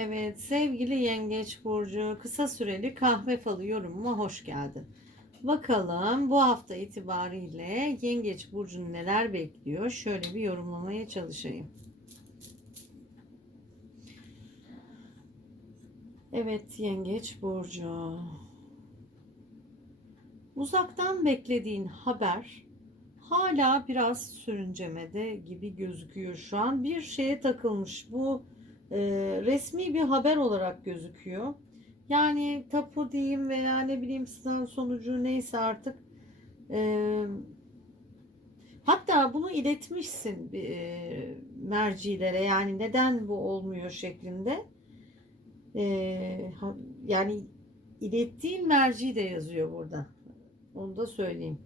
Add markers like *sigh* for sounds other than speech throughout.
Evet sevgili Yengeç Burcu kısa süreli kahve falı yorumuma hoş geldin. Bakalım bu hafta itibariyle Yengeç Burcu'nu neler bekliyor? Şöyle bir yorumlamaya çalışayım. Evet Yengeç Burcu. Uzaktan beklediğin haber hala biraz sürüncemede gibi gözüküyor şu an. Bir şeye takılmış. Bu e, resmi bir haber olarak gözüküyor. Yani tapu diyeyim veya ne bileyim sınav sonucu neyse artık. E, hatta bunu iletmişsin e, mercilere yani neden bu olmuyor şeklinde. E, ha- yani ilettiğin merci de yazıyor burada. Onu da söyleyeyim.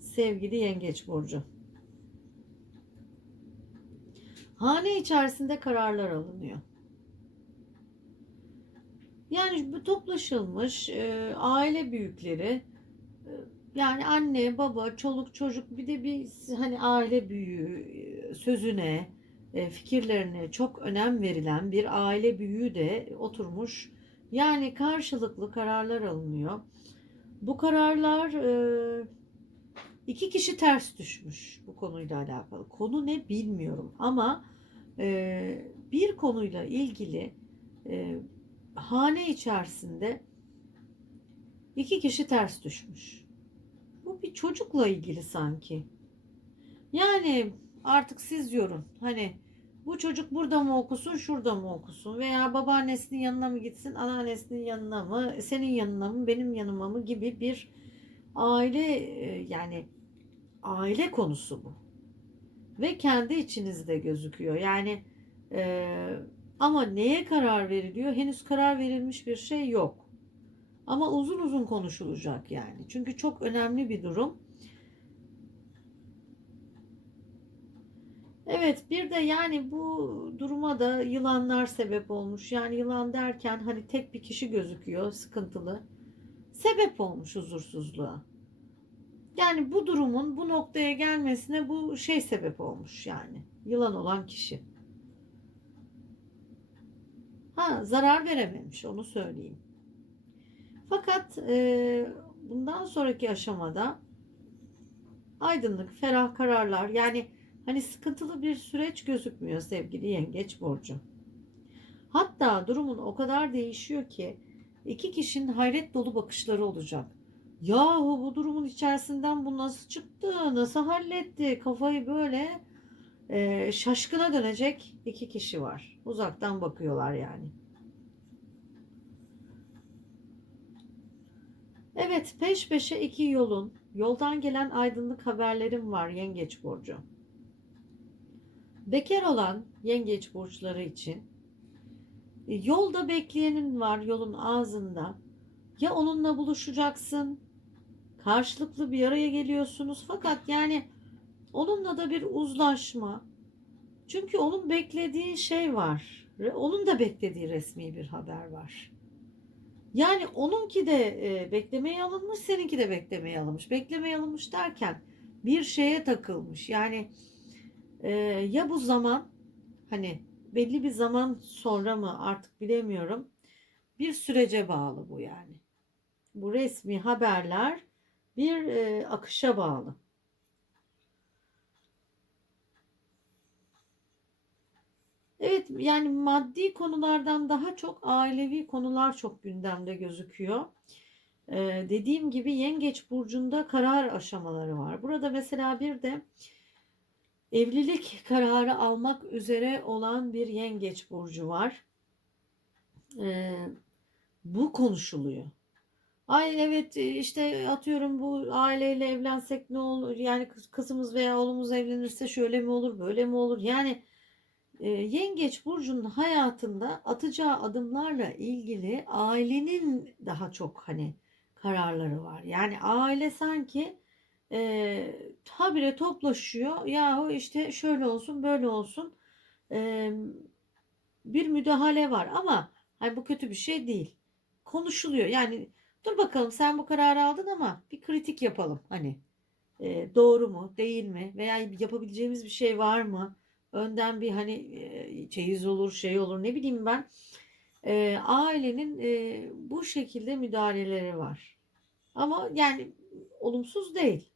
Sevgili Yengeç Burcu. Hane içerisinde kararlar alınıyor. Yani bu toplaşılmış e, aile büyükleri e, yani anne, baba, çoluk, çocuk bir de bir hani aile büyüğü e, sözüne, e, fikirlerine çok önem verilen bir aile büyüğü de oturmuş. Yani karşılıklı kararlar alınıyor. Bu kararlar e, iki kişi ters düşmüş bu konuyla alakalı. Konu ne bilmiyorum ama e, bir konuyla ilgili e, hane içerisinde iki kişi ters düşmüş. Bu bir çocukla ilgili sanki. Yani artık siz yorun. Hani bu çocuk burada mı okusun, şurada mı okusun veya babaannesinin yanına mı gitsin, anneannesinin yanına mı, senin yanına mı, benim yanıma mı gibi bir aile e, yani aile konusu bu. Ve kendi içinizde gözüküyor. Yani e, ama neye karar veriliyor? Henüz karar verilmiş bir şey yok. Ama uzun uzun konuşulacak yani. Çünkü çok önemli bir durum. Evet bir de yani bu duruma da yılanlar sebep olmuş. Yani yılan derken hani tek bir kişi gözüküyor sıkıntılı. Sebep olmuş huzursuzluğa. Yani bu durumun bu noktaya gelmesine bu şey sebep olmuş yani. Yılan olan kişi. Ha zarar verememiş onu söyleyeyim. Fakat e, bundan sonraki aşamada aydınlık, ferah kararlar yani hani sıkıntılı bir süreç gözükmüyor sevgili Yengeç Burcu. Hatta durumun o kadar değişiyor ki iki kişinin hayret dolu bakışları olacak. Yahu bu durumun içerisinden bu nasıl çıktı, nasıl halletti kafayı böyle e, şaşkına dönecek iki kişi var. Uzaktan bakıyorlar yani. Evet peş peşe iki yolun, yoldan gelen aydınlık haberlerim var Yengeç Burcu. Bekar olan Yengeç Burçları için e, yolda bekleyenin var yolun ağzında. Ya onunla buluşacaksın, karşılıklı bir araya geliyorsunuz fakat yani onunla da bir uzlaşma. Çünkü onun beklediği şey var. Onun da beklediği resmi bir haber var. Yani onunki de e, beklemeye alınmış, seninki de beklemeye alınmış. Beklemeye alınmış derken bir şeye takılmış. Yani e, ya bu zaman hani belli bir zaman sonra mı artık bilemiyorum. Bir sürece bağlı bu yani. Bu resmi haberler bir e, akışa bağlı. Evet yani maddi konulardan daha çok ailevi konular çok gündemde gözüküyor. Ee, dediğim gibi Yengeç burcunda karar aşamaları var. Burada mesela bir de evlilik kararı almak üzere olan bir Yengeç burcu var. Ee, bu konuşuluyor. Ay evet e, işte atıyorum bu aileyle evlensek ne olur? Yani kız- kızımız veya oğlumuz evlenirse şöyle mi olur, böyle mi olur? Yani e, Yengeç burcunun hayatında atacağı adımlarla ilgili ailenin daha çok hani kararları var. Yani aile sanki e, habire toplaşıyor. Yahu işte şöyle olsun, böyle olsun. E, bir müdahale var ama hani bu kötü bir şey değil. Konuşuluyor. Yani dur bakalım sen bu kararı aldın ama bir kritik yapalım. Hani e, doğru mu, değil mi? Veya yapabileceğimiz bir şey var mı? Önden bir hani e, çeyiz olur, şey olur ne bileyim ben. e, ailenin e, bu şekilde müdahaleleri var. Ama yani olumsuz değil.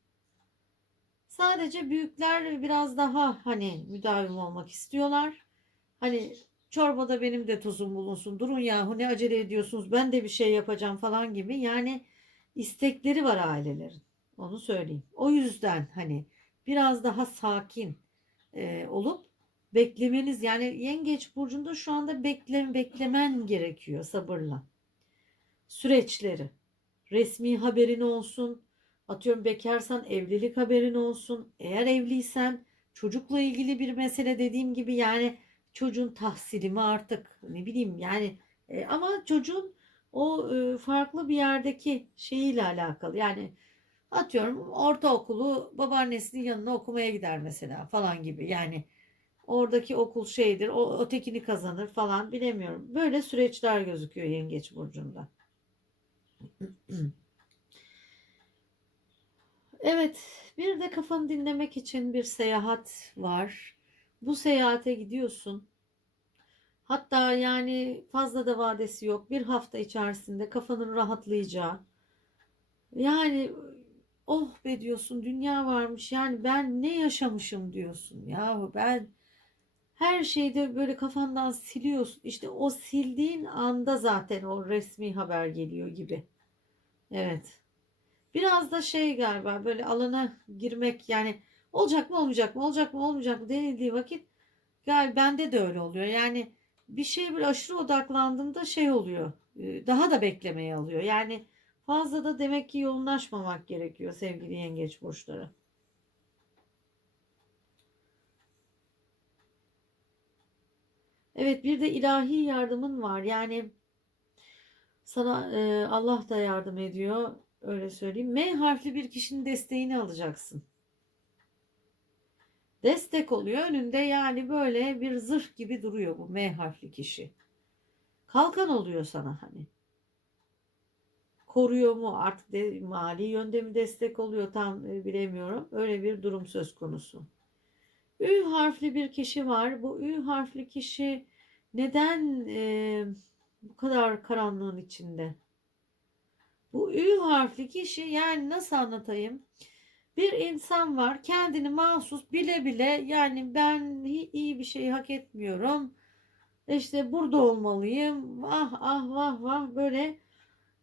Sadece büyükler biraz daha hani müdavim olmak istiyorlar. Hani çorbada benim de tuzum bulunsun. Durun yahu ne acele ediyorsunuz ben de bir şey yapacağım falan gibi. Yani istekleri var ailelerin. Onu söyleyeyim. O yüzden hani biraz daha sakin e, olup beklemeniz yani yengeç burcunda şu anda bekle, beklemen gerekiyor sabırla. Süreçleri resmi haberin olsun. Atıyorum bekarsan evlilik haberin olsun. Eğer evliysen çocukla ilgili bir mesele dediğim gibi yani çocuğun tahsili mi artık ne bileyim yani e, ama çocuğun o e, farklı bir yerdeki şeyiyle alakalı. Yani atıyorum ortaokulu babaannesinin yanına okumaya gider mesela falan gibi. Yani oradaki okul şeydir, o ötekini kazanır falan bilemiyorum. Böyle süreçler gözüküyor Yengeç burcunda. *clears throat* Evet, bir de kafanı dinlemek için bir seyahat var. Bu seyahate gidiyorsun. Hatta yani fazla da vadesi yok. Bir hafta içerisinde kafanın rahatlayacağı. Yani oh be diyorsun dünya varmış. Yani ben ne yaşamışım diyorsun. Yahu ben her şeyde böyle kafandan siliyorsun. İşte o sildiğin anda zaten o resmi haber geliyor gibi. Evet. Biraz da şey galiba böyle alana girmek yani olacak mı olmayacak mı olacak mı olmayacak mı denildiği vakit galiba bende de öyle oluyor. Yani bir şeye bir aşırı odaklandığımda şey oluyor. e, Daha da beklemeye alıyor. Yani fazla da demek ki yoğunlaşmamak gerekiyor sevgili yengeç burçları. Evet bir de ilahi yardımın var. Yani sana e, Allah da yardım ediyor. Öyle söyleyeyim. M harfli bir kişinin desteğini alacaksın. Destek oluyor önünde yani böyle bir zırh gibi duruyor bu M harfli kişi. Kalkan oluyor sana hani. Koruyor mu artık de, mali yönde mi destek oluyor tam e, bilemiyorum. Öyle bir durum söz konusu. Ü harfli bir kişi var. Bu Ü harfli kişi neden e, bu kadar karanlığın içinde? Bu Ü harfli kişi yani nasıl anlatayım? Bir insan var kendini mahsus bile bile yani ben iyi bir şey hak etmiyorum. İşte burada olmalıyım. Ah ah vah vah böyle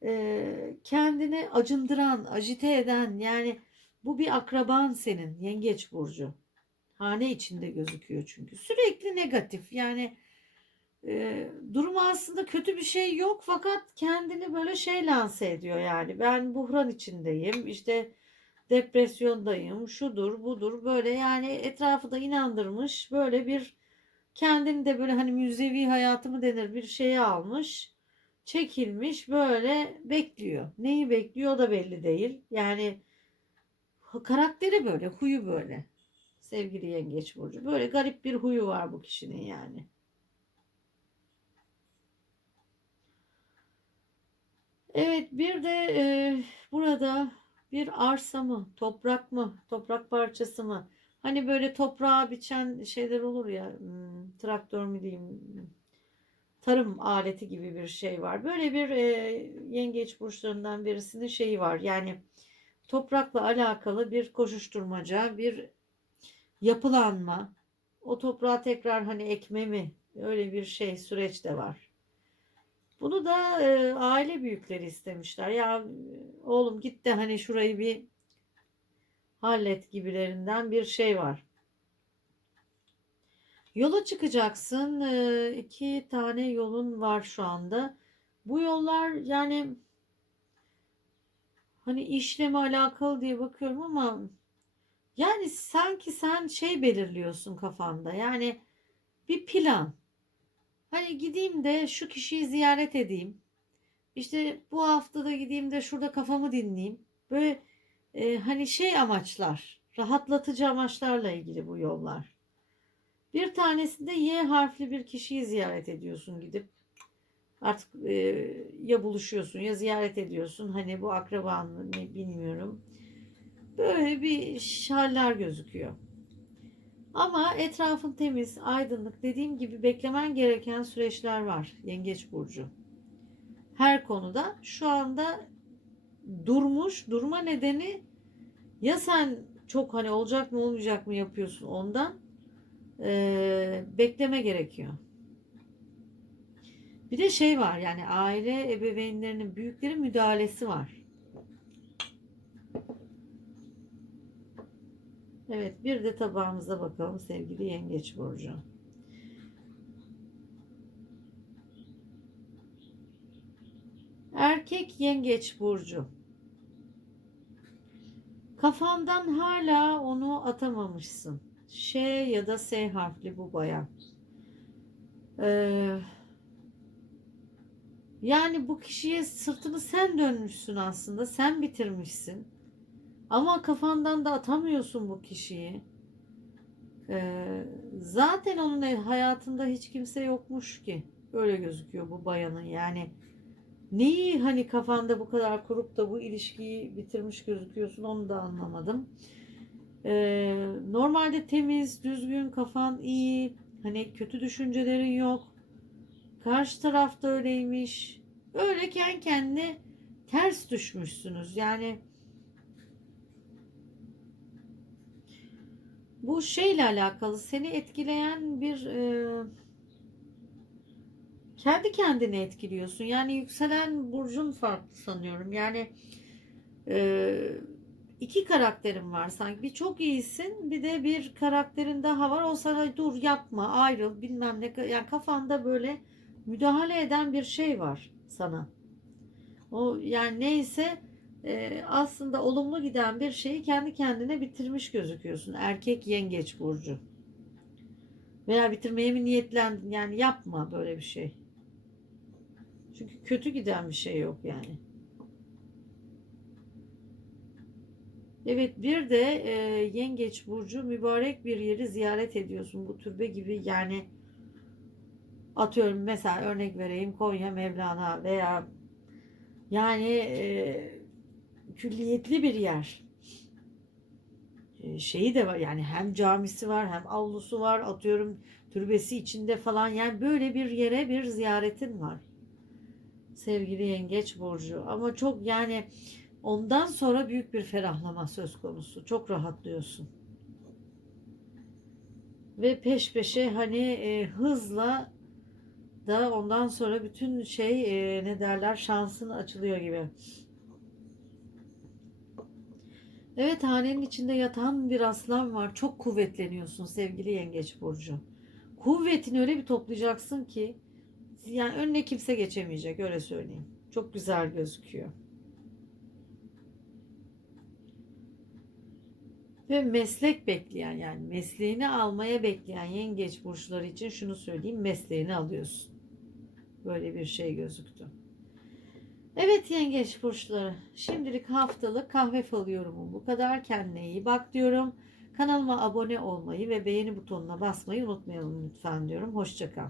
e, kendini acındıran, acite eden yani bu bir akraban senin yengeç burcu. Hane içinde gözüküyor çünkü. Sürekli negatif yani e, durumu aslında kötü bir şey yok fakat kendini böyle şey lanse ediyor yani. Ben buhran içindeyim işte depresyondayım şudur budur böyle yani etrafı da inandırmış böyle bir kendini de böyle hani müzevi hayatı mı denir bir şeye almış çekilmiş böyle bekliyor. Neyi bekliyor o da belli değil. Yani karakteri böyle huyu böyle sevgili yengeç burcu. Böyle garip bir huyu var bu kişinin yani. Evet bir de e, burada bir arsa mı, toprak mı, toprak parçası mı? Hani böyle toprağa biçen şeyler olur ya, hmm, traktör mü diyeyim, tarım aleti gibi bir şey var. Böyle bir e, yengeç burçlarından birisinin şeyi var. Yani toprakla alakalı bir koşuşturmaca, bir yapılanma, o toprağa tekrar hani ekme mi, öyle bir şey süreç de var. Bunu da e, aile büyükleri istemişler. Ya oğlum git de hani şurayı bir hallet gibilerinden bir şey var. Yola çıkacaksın. E, iki tane yolun var şu anda. Bu yollar yani hani işleme alakalı diye bakıyorum ama yani sanki sen şey belirliyorsun kafanda. Yani bir plan. Hani gideyim de şu kişiyi ziyaret edeyim. İşte bu haftada gideyim de şurada kafamı dinleyeyim. Böyle e, hani şey amaçlar, rahatlatıcı amaçlarla ilgili bu yollar. Bir tanesinde Y harfli bir kişiyi ziyaret ediyorsun gidip. Artık e, ya buluşuyorsun ya ziyaret ediyorsun. Hani bu akraban bilmiyorum. Böyle bir haller gözüküyor. Ama etrafın temiz, aydınlık. Dediğim gibi beklemen gereken süreçler var Yengeç burcu. Her konuda şu anda durmuş. Durma nedeni ya sen çok hani olacak mı olmayacak mı yapıyorsun ondan eee, bekleme gerekiyor. Bir de şey var yani aile ebeveynlerinin büyükleri müdahalesi var. Evet bir de tabağımıza bakalım sevgili yengeç burcu. Erkek yengeç burcu. Kafandan hala onu atamamışsın. Ş ya da S harfli bu bayan. Ee, yani bu kişiye sırtını sen dönmüşsün aslında. Sen bitirmişsin. Ama kafandan da atamıyorsun bu kişiyi. Ee, zaten onun hayatında hiç kimse yokmuş ki. Öyle gözüküyor bu bayanın. Yani neyi hani kafanda bu kadar kurup da bu ilişkiyi bitirmiş gözüküyorsun onu da anlamadım. Ee, normalde temiz, düzgün, kafan iyi. Hani kötü düşüncelerin yok. Karşı taraf da öyleymiş. Öyleken kendine ters düşmüşsünüz. Yani bu şeyle alakalı seni etkileyen bir e, kendi kendine etkiliyorsun. Yani yükselen burcun farklı sanıyorum. Yani e, iki karakterin var sanki. Bir çok iyisin, bir de bir karakterin daha var. O sana dur yapma, ayrıl, bilmem ne. Yani kafanda böyle müdahale eden bir şey var sana. O yani neyse aslında olumlu giden bir şeyi kendi kendine bitirmiş gözüküyorsun. Erkek yengeç burcu. Veya bitirmeye mi niyetlendin? Yani yapma böyle bir şey. Çünkü kötü giden bir şey yok yani. Evet bir de e, yengeç burcu mübarek bir yeri ziyaret ediyorsun. Bu türbe gibi yani atıyorum mesela örnek vereyim Konya Mevlana veya yani e, külliyetli bir yer. E, şeyi de var yani hem camisi var hem avlusu var atıyorum türbesi içinde falan yani böyle bir yere bir ziyaretin var. Sevgili Yengeç Burcu ama çok yani ondan sonra büyük bir ferahlama söz konusu. Çok rahatlıyorsun. Ve peş peşe hani e, hızla da ondan sonra bütün şey e, ne derler şansın açılıyor gibi. Evet hanenin içinde yatan bir aslan var. Çok kuvvetleniyorsun sevgili Yengeç Burcu. Kuvvetini öyle bir toplayacaksın ki yani önüne kimse geçemeyecek öyle söyleyeyim. Çok güzel gözüküyor. Ve meslek bekleyen yani mesleğini almaya bekleyen yengeç burçları için şunu söyleyeyim mesleğini alıyorsun. Böyle bir şey gözüktü. Evet yengeç burçları şimdilik haftalık kahve falı bu kadar. Kendine iyi bak diyorum. Kanalıma abone olmayı ve beğeni butonuna basmayı unutmayalım lütfen diyorum. Hoşçakal.